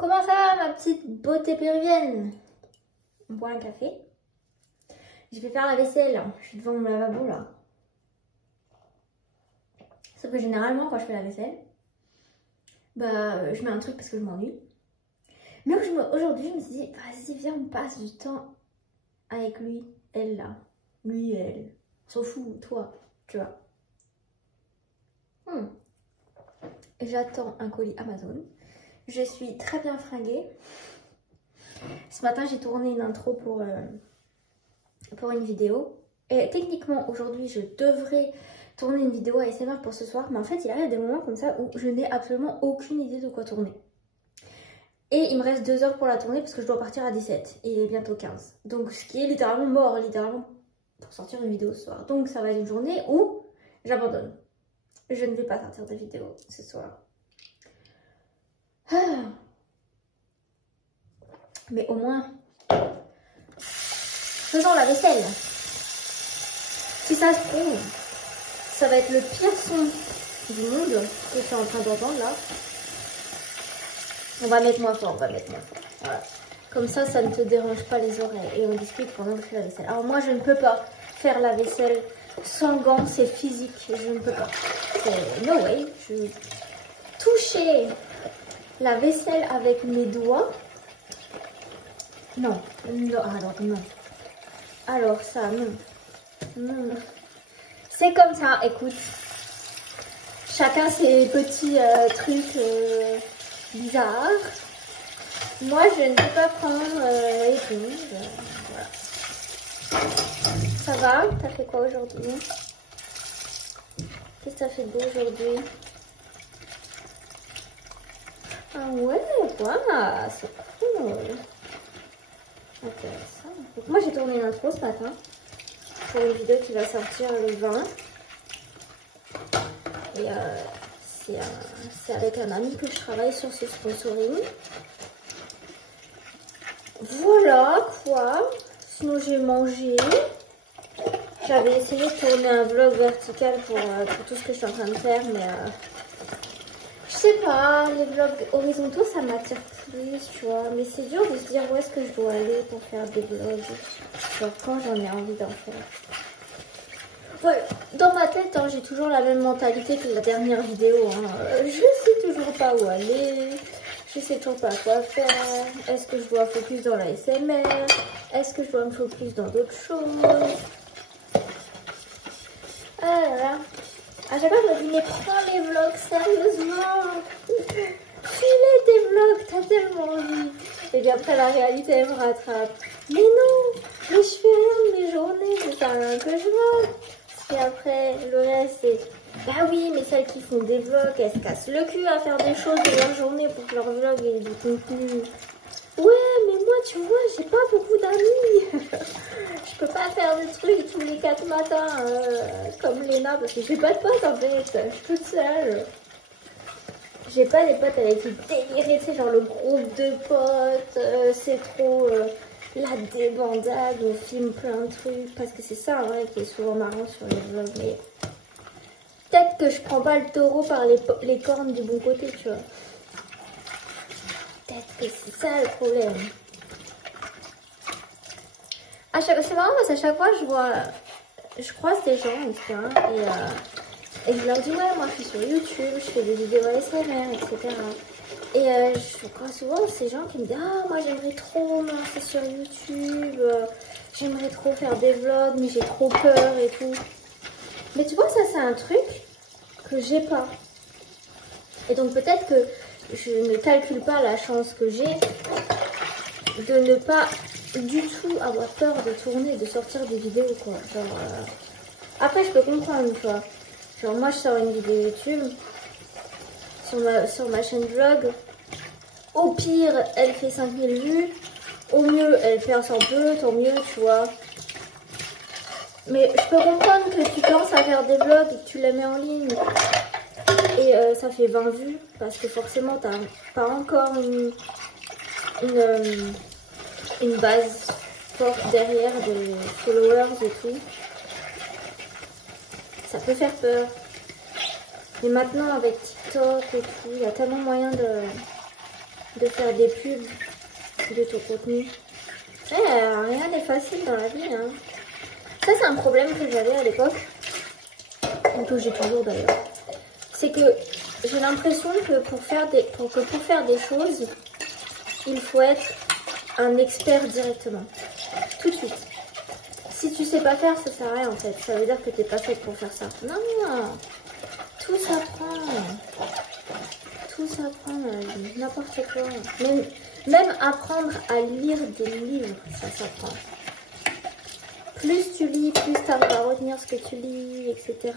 Comment ça va ma petite beauté péruvienne? On boit un café. Je vais faire la vaisselle. Je suis devant mon lavabo là. Sauf que généralement quand je fais la vaisselle, je mets un truc parce que je m'ennuie. Mais aujourd'hui je me suis dit, vas-y viens on passe du temps avec lui, elle là. Lui, elle. On s'en fout, toi, tu vois. J'attends un colis Amazon. Je suis très bien fringuée. Ce matin, j'ai tourné une intro pour une vidéo. Et techniquement, aujourd'hui, je devrais tourner une vidéo ASMR pour ce soir. Mais en fait, il arrive des moments comme ça où je n'ai absolument aucune idée de quoi tourner. Et il me reste 2 heures pour la tourner parce que je dois partir à 17. Et il est bientôt 15. Donc, ce qui est littéralement mort, littéralement, pour sortir une vidéo ce soir. Donc, ça va être une journée où j'abandonne. Je ne vais pas sortir de vidéo ce soir. Mais au moins, faisons la vaisselle. Si ça se trouve, ça va être le pire son du monde que je suis en train d'entendre là. On va mettre moins fort, Voilà. Comme ça, ça ne te dérange pas les oreilles et on discute pendant que je fais la vaisselle. Alors moi, je ne peux pas faire la vaisselle sans gants, c'est physique, je ne peux pas. No way, toucher la vaisselle avec mes doigts. Non, alors non. Alors ça, non. C'est comme ça, écoute. Chacun ses petits trucs bizarres. Moi, je ne peux pas prendre l'éponge. Voilà. Ça va? T'as fait quoi aujourd'hui? Qu'est-ce que t'as fait de beau aujourd'hui? Ah ouais, voilà, c'est cool. Intéressant. Donc moi j'ai tourné une intro ce matin pour une vidéo qui va sortir le 20. Et c'est avec un ami que je travaille sur ce sponsoring. Voilà quoi. Sinon j'ai mangé. J'avais essayé de tourner un vlog vertical pour tout ce que je suis en train de faire, mais je sais pas, les vlogs horizontaux ça m'attire plus, tu vois. Mais c'est dur de se dire où est-ce que je dois aller pour faire des vlogs. Genre quand j'en ai envie d'en faire. Ouais, dans ma tête, hein, j'ai toujours la même mentalité que la dernière vidéo. Hein. Je sais toujours pas où aller. Je sais toujours pas quoi faire. Est-ce que je dois focus dans la SMR? Est-ce que je dois me focus dans d'autres choses? Ah là là. À chaque fois, je me dis, mais prends les vlogs sérieusement. Fais-les tes vlogs, t'as tellement envie. Et puis après, la réalité, elle me rattrape. Mais non, mais je fais rien de mes journées, c'est ça rien que je vois. Et après, le reste, c'est, bah oui, mais celles qui font des vlogs, elles se cassent le cul à faire des choses de leur journée pour que leur vlog ait du contenu. Ouais, mais moi, tu vois, j'ai pas beaucoup d'amis. Je peux pas faire des trucs tous les 4 matins comme Léna parce que j'ai pas de potes en fait. Je suis toute seule. J'ai pas des potes avec qui délirer, tu sais, genre le groupe de potes. C'est trop la débandade, on filme plein de trucs. Parce que c'est ça en vrai qui est souvent marrant sur les vlogs. Mais peut-être que je prends pas le taureau par les cornes du bon côté, tu vois. Peut-être que c'est ça le problème. C'est marrant parce qu'à chaque fois je croise des gens etc. Et je leur dis ouais moi je suis sur YouTube, je fais des vidéos ASMR etc. Et je croise souvent ces gens qui me disent ah moi j'aimerais trop me lancer sur YouTube, j'aimerais trop faire des vlogs mais j'ai trop peur et tout. Mais tu vois ça c'est un truc que j'ai pas. Et donc peut-être que je ne calcule pas la chance que j'ai de ne pas du tout avoir peur de tourner, de sortir des vidéos quoi. Genre, après je peux comprendre tu vois. Genre moi je sors une vidéo YouTube sur ma chaîne vlog. Au pire elle fait 5000 vues. Au mieux elle perce un peu, tant mieux tu vois. Mais je peux comprendre que tu penses à faire des vlogs et que tu les mets en ligne. Et ça fait 20 vues parce que forcément t'as pas encore une base forte derrière des followers et tout. Ça peut faire peur. Mais maintenant avec TikTok et tout, il y a tellement moyen de de faire des pubs de ton contenu. Rien n'est facile dans la vie. Hein. Ça, c'est un problème que j'avais à l'époque, ou que j'ai toujours d'ailleurs. C'est que j'ai l'impression que pour faire des choses, il faut être un expert directement, tout de suite. Si tu sais pas faire, ça sert à rien en fait. Ça veut dire que t'es pas faite pour faire ça. Non, tout s'apprend. Tout s'apprend dans la vie, n'importe quoi. Même apprendre à lire des livres, ça s'apprend. Plus tu lis, plus tu arrives à retenir ce que tu lis, etc.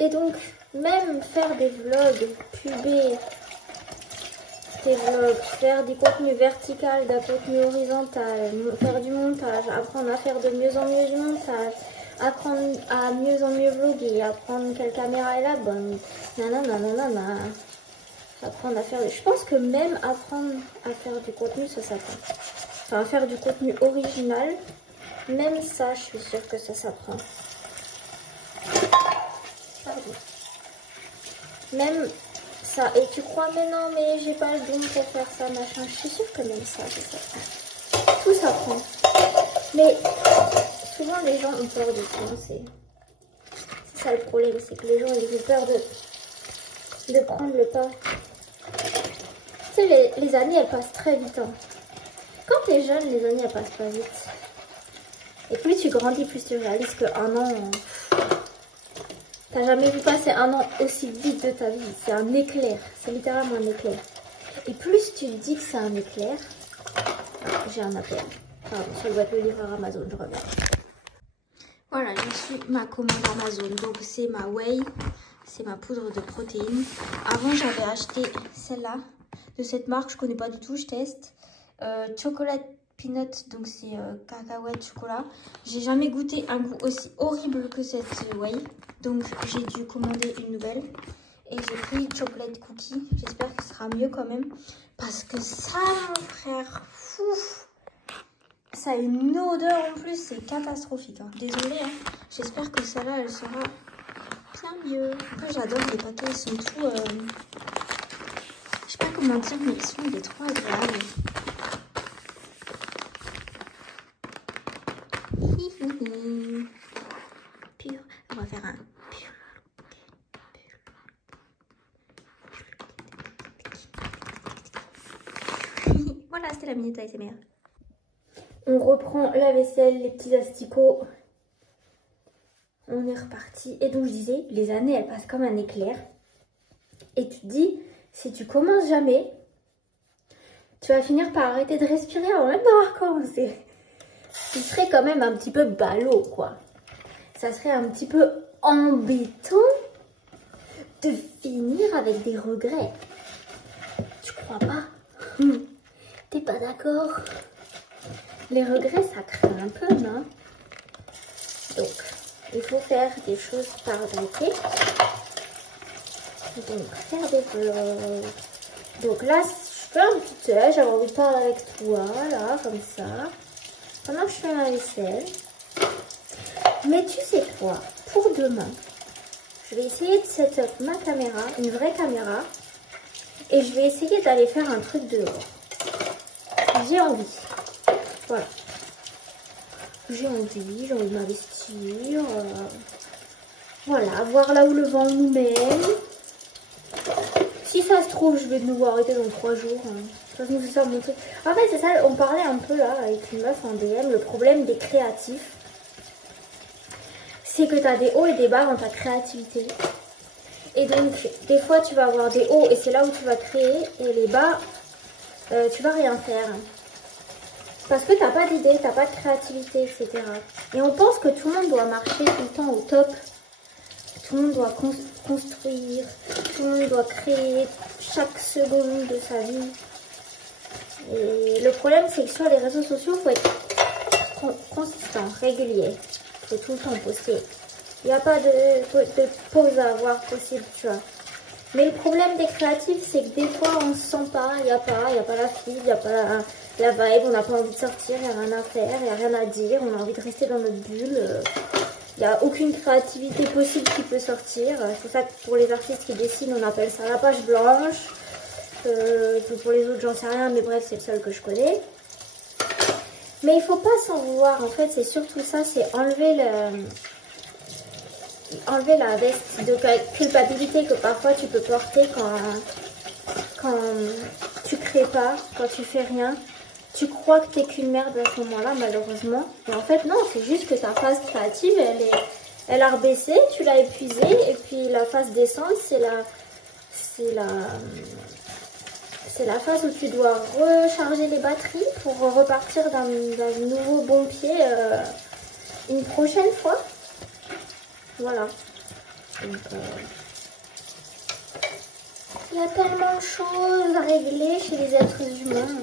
Et donc, même faire des vlogs, puber tes vlogs, faire du contenu vertical, d'un contenu horizontal, faire du montage, apprendre à faire de mieux en mieux du montage, apprendre à mieux en mieux vlogger, apprendre quelle caméra est la bonne, nanana, apprendre à faire... Je pense que même apprendre à faire du contenu, ça s'apprend. Enfin, faire du contenu original, même ça, je suis sûre que ça s'apprend. Pardon. Même ça, et tu crois, mais non, mais j'ai pas le don pour faire ça, machin. Je suis sûre que même ça s'apprend. Tout s'apprend. Mais souvent, les gens ont peur de se lancer. C'est ça le problème, c'est que les gens, ils ont peur de prendre le pas. Tu sais, les années, elles passent très vite. Hein. Quand t'es jeune, les années, elles passent pas vite. Et plus tu grandis, plus tu réalises qu'un an... T'as jamais vu passer un an aussi vite de ta vie. C'est un éclair. C'est littéralement un éclair. Et plus tu te dis que c'est un éclair... J'ai un appel. Pardon, ça doit être le livreur Amazon, je reviens. Voilà, j'ai reçu ma commande Amazon. Donc c'est ma whey. C'est ma poudre de protéines. Avant, j'avais acheté celle-là. De cette marque, je connais pas du tout, je teste. Chocolate peanut, donc c'est cacahuète chocolat. J'ai jamais goûté un goût aussi horrible que cette whey. Donc j'ai dû commander une nouvelle. Et j'ai pris chocolate cookie. J'espère que ce sera mieux quand même. Parce que ça, mon frère, fou, ça a une odeur en plus, c'est catastrophique. Hein. Désolée, hein. J'espère que celle-là, elle sera bien mieux. En plus, j'adore les paquets, ils sont tout... Je sais pas comment dire, mais il est trop agréable. Pur. On va faire un pur. Voilà, c'était la minute ASMR. On reprend la vaisselle, les petits asticots. On est reparti. Et donc je disais, les années elles passent comme un éclair. Et tu te dis, si tu commences jamais, tu vas finir par arrêter de respirer avant même d'avoir commencé. Tu serais quand même un petit peu ballot, quoi. Ça serait un petit peu embêtant de finir avec des regrets. Tu crois pas? T'es pas d'accord? Les regrets, ça craint un peu, non? Donc, il faut faire des choses par décret. Donc, faire des vlogs. Donc là, je fais un petit test. J'avais envie de parler avec toi, là, comme ça. Pendant que je fais ma vaisselle. Mais tu sais quoi? Pour demain, je vais essayer de setup ma caméra, une vraie caméra. Et je vais essayer d'aller faire un truc dehors. J'ai envie. Voilà. J'ai envie de m'investir. Voilà, voir là où le vent nous mène. Si ça se trouve, je vais de nouveau arrêter dans 3 jours. Ça me fait ça mon truc. En fait, c'est ça, on parlait un peu là avec une meuf en DM. Le problème des créatifs, c'est que tu as des hauts et des bas dans ta créativité. Et donc, des fois, tu vas avoir des hauts et c'est là où tu vas créer. Et les bas, tu vas rien faire. Parce que tu n'as pas d'idée, tu n'as pas de créativité, etc. Et on pense que tout le monde doit marcher tout le temps au top. Tout le monde doit construire. Tout le monde doit créer chaque seconde de sa vie. Et le problème, c'est que sur les réseaux sociaux, il faut être consistant, régulier. Il faut tout le temps poster. Il n'y a pas de pause à avoir possible, tu vois. Mais le problème des créatifs, c'est que des fois, on ne se sent pas. Il n'y a pas la fille, il n'y a pas la vibe. On n'a pas envie de sortir, il n'y a rien à faire, il n'y a rien à dire. On a envie de rester dans notre bulle. Il n'y a aucune créativité possible qui peut sortir. C'est pour ça que pour les artistes qui dessinent, on appelle ça la page blanche. Pour les autres, j'en sais rien, mais bref, c'est le seul que je connais. Mais il faut pas s'en vouloir, en fait, c'est surtout ça, c'est enlever la veste de culpabilité que parfois tu peux porter quand tu crées pas, quand tu fais rien. Tu crois que t'es qu'une merde à ce moment-là, malheureusement. Et en fait, non, c'est juste que ta phase créative, elle a rebaissé, tu l'as épuisée. Et puis la phase descente, c'est la phase où tu dois recharger les batteries pour repartir d'un nouveau bon pied une prochaine fois. Voilà. Donc, il y a tellement de choses à régler chez les êtres humains.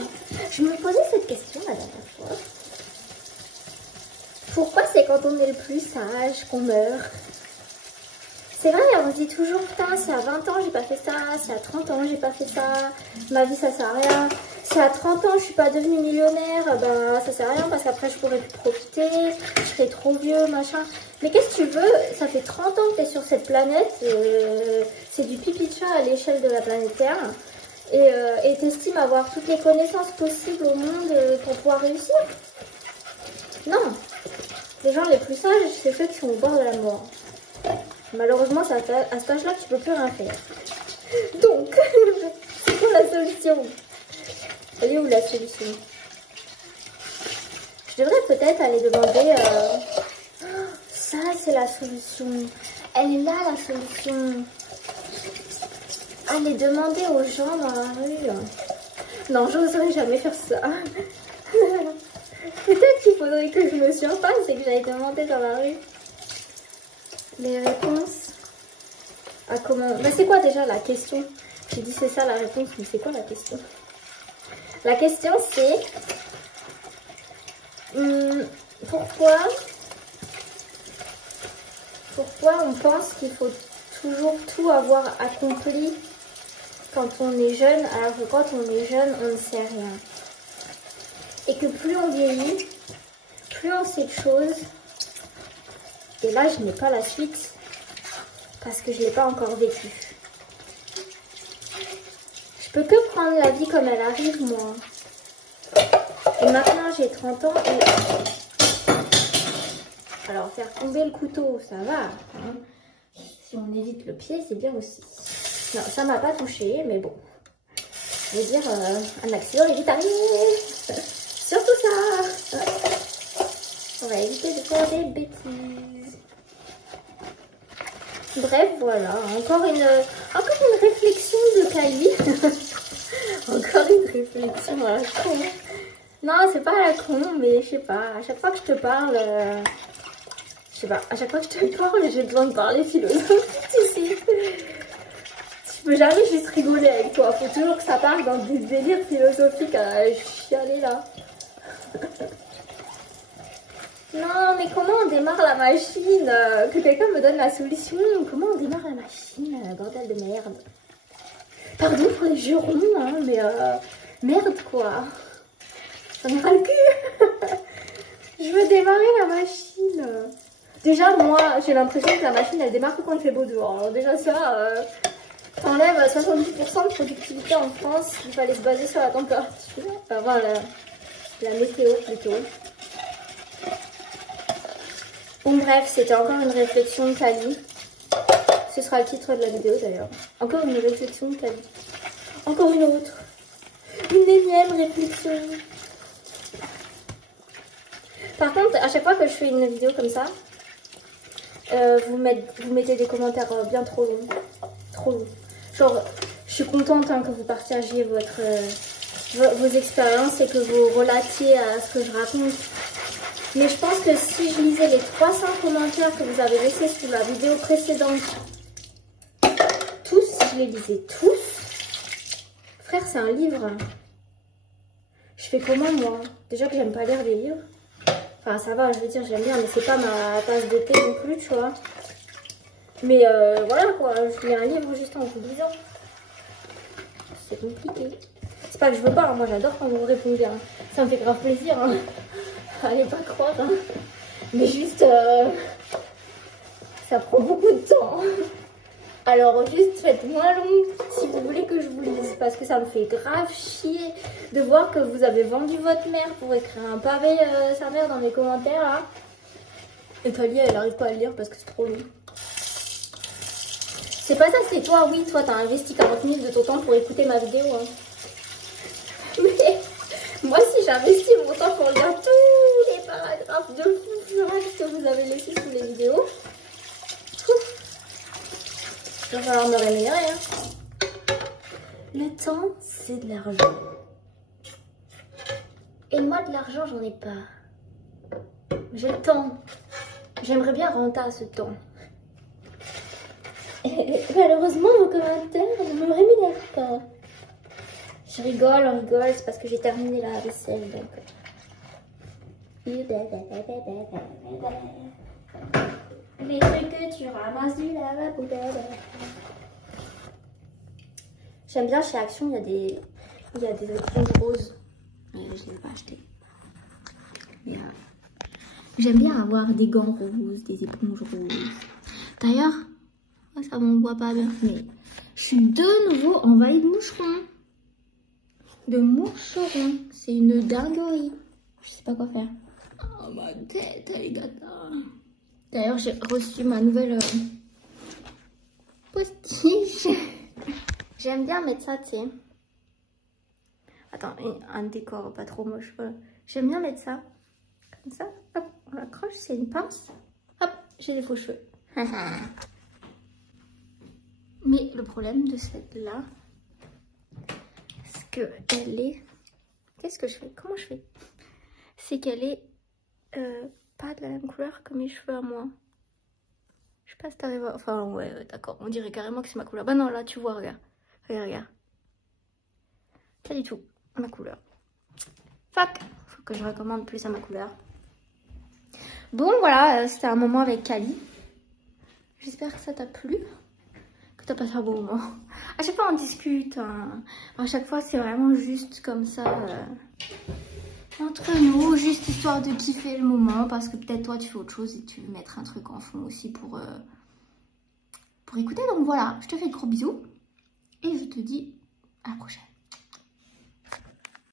Je me posais cette question la dernière fois. Pourquoi c'est quand on est le plus sage qu'on meurt? C'est vrai, on se dit toujours, putain, c'est à 20 ans, j'ai pas fait ça, c'est à 30 ans, j'ai pas fait ça, ma vie, ça sert à rien. Si à 30 ans, je suis pas devenue millionnaire, ben, ça sert à rien parce qu'après, je pourrais plus profiter, je serai trop vieux, machin. Mais qu'est-ce que tu veux? Ça fait 30 ans que tu es sur cette planète, c'est du pipi de chat à l'échelle de la planète Terre. Et t'estimes avoir toutes les connaissances possibles au monde pour pouvoir réussir? Non. Les gens les plus sages, c'est ceux qui sont au bord de la mort. Malheureusement, c'est à cet âge-là que tu peux plus rien faire. Donc, c'est quoi la solution? Elle est où la solution? Je devrais peut-être aller demander... Ça, c'est la solution. Elle est là, la solution. Aller demander aux gens dans la rue. Non, j'oserais jamais faire ça. Peut-être qu'il faudrait que je me surpasse et que j'aille demander dans la rue les réponses à comment... Bah, c'est quoi déjà la question? J'ai dit c'est ça la réponse, mais c'est quoi la question? La question c'est... pourquoi on pense qu'il faut toujours tout avoir accompli quand on est jeune, alors que quand on est jeune, on ne sait rien. Et que plus on vieillit, plus on sait de choses. Et là, je n'ai pas la suite parce que je ne l'ai pas encore vécu. Je peux que prendre la vie comme elle arrive, moi. Et maintenant, j'ai 30 ans et... Alors, faire tomber le couteau, ça va. Hein. Si on évite le pied, c'est bien aussi. Non, ça m'a pas touché, mais bon. Je veux dire, un accident est vite arrivé. Surtout ça. On va éviter de faire des bêtises. Bref, voilà. Encore une réflexion de Kylie. Encore une réflexion à la con. Non, c'est pas à la con, mais je sais pas. À chaque fois que je te parle... Je sais pas, à chaque fois que je te parle, j'ai besoin de parler philosophie ici. Je peux jamais juste rigoler avec toi. Faut toujours que ça parte dans des délires philosophiques à chialer là. Non, mais comment on démarre la machine? Que quelqu'un me donne la solution. Comment on démarre la machine? Bordel de merde. Pardon pour les jurons, hein, mais merde quoi. Ça me ras le cul. Je veux démarrer la machine. Déjà, moi, j'ai l'impression que la machine, elle démarre que quand il fait beau dehors. Alors déjà ça, t'enlèves 70% de productivité en France. Il fallait se baser sur la température. Enfin, voilà, la météo plutôt. Bon bref, c'était encore une réflexion de Kali. Ce sera le titre de la vidéo d'ailleurs. Encore une réflexion de Kali. Encore une autre. Une énième réflexion. Par contre, à chaque fois que je fais une vidéo comme ça, vous mettez des commentaires bien trop longs. Trop longs. Genre, je suis contente hein, que vous partagiez vos expériences et que vous relatiez à ce que je raconte. Mais je pense que si je lisais les 300 commentaires que vous avez laissés sous la vidéo précédente, tous, si je les lisais tous, frère, c'est un livre. Je fais comment moi? Déjà que j'aime pas lire des livres. Enfin, ça va, je veux dire, j'aime bien, mais c'est pas ma tasse de thé non plus, tu vois. Mais voilà quoi, je lis un livre juste en vous lisant. C'est compliqué. C'est pas que je veux pas, hein. Moi j'adore quand vous répondez. Hein. Ça me fait grave plaisir. Hein. Allez pas croire. Hein. Mais juste, Ça prend beaucoup de temps. Alors juste faites moins long si vous voulez que je vous lise. Parce que ça me fait grave chier de voir que vous avez vendu votre mère pour écrire un pavé sa mère dans les commentaires là. Et Kali elle arrive pas à le lire parce que c'est trop long. C'est pas ça, c'est toi, oui, toi t'as investi 40 000 de ton temps pour écouter ma vidéo. Hein. Mais moi si j'investis mon temps pour lire tous les paragraphes de fou que vous avez laissés sous les vidéos, il va falloir me rémunérer. Hein. Le temps, c'est de l'argent. Et moi, de l'argent, j'en ai pas. J'ai le temps. J'aimerais bien renter à ce temps. Et malheureusement, vos commentaires ne me rémunèrent pas. Je rigole, on rigole, c'est parce que j'ai terminé la vaisselle. Donc... Les trucs que tu ramasses du lave-poubelle. J'aime bien chez Action, il y a des éponges roses. Mais je ne les ai pas achetées. J'aime bien avoir des gants roses, des éponges roses. D'ailleurs, ça m'en voit pas bien. Mais je suis de nouveau envahie de moucherons. De moucherons. C'est une dinguerie. Je sais pas quoi faire. Oh ma tête, elle est gâteau. D'ailleurs, j'ai reçu ma nouvelle postiche. J'aime bien mettre ça, tu sais. Attends, un décor pas trop moche. Voilà. J'aime bien mettre ça. Comme ça. Hop, on l'accroche, c'est une pince. Hop, j'ai des faux cheveux. Mais le problème de celle-là, c'est qu'elle est... Qu'est-ce que je fais? Comment je fais? C'est qu'elle est pas de la même couleur que mes cheveux à moi. Je sais pas si t'arrives à... Enfin, ouais, d'accord. On dirait carrément que c'est ma couleur. Bah non, là, tu vois, regarde. Regarde. Pas du tout ma couleur. Fuck. Faut que je recommande plus à ma couleur. Bon, voilà. C'était un moment avec Kali. J'espère que ça t'a plu. Que t'as passé un bon moment. À chaque fois, on discute. Hein. À chaque fois, c'est vraiment juste comme ça. Entre nous, juste histoire de kiffer le moment. Parce que peut-être toi, tu fais autre chose et tu veux mettre un truc en fond aussi pour écouter. Donc voilà, je te fais de gros bisous. Et je te dis à la prochaine.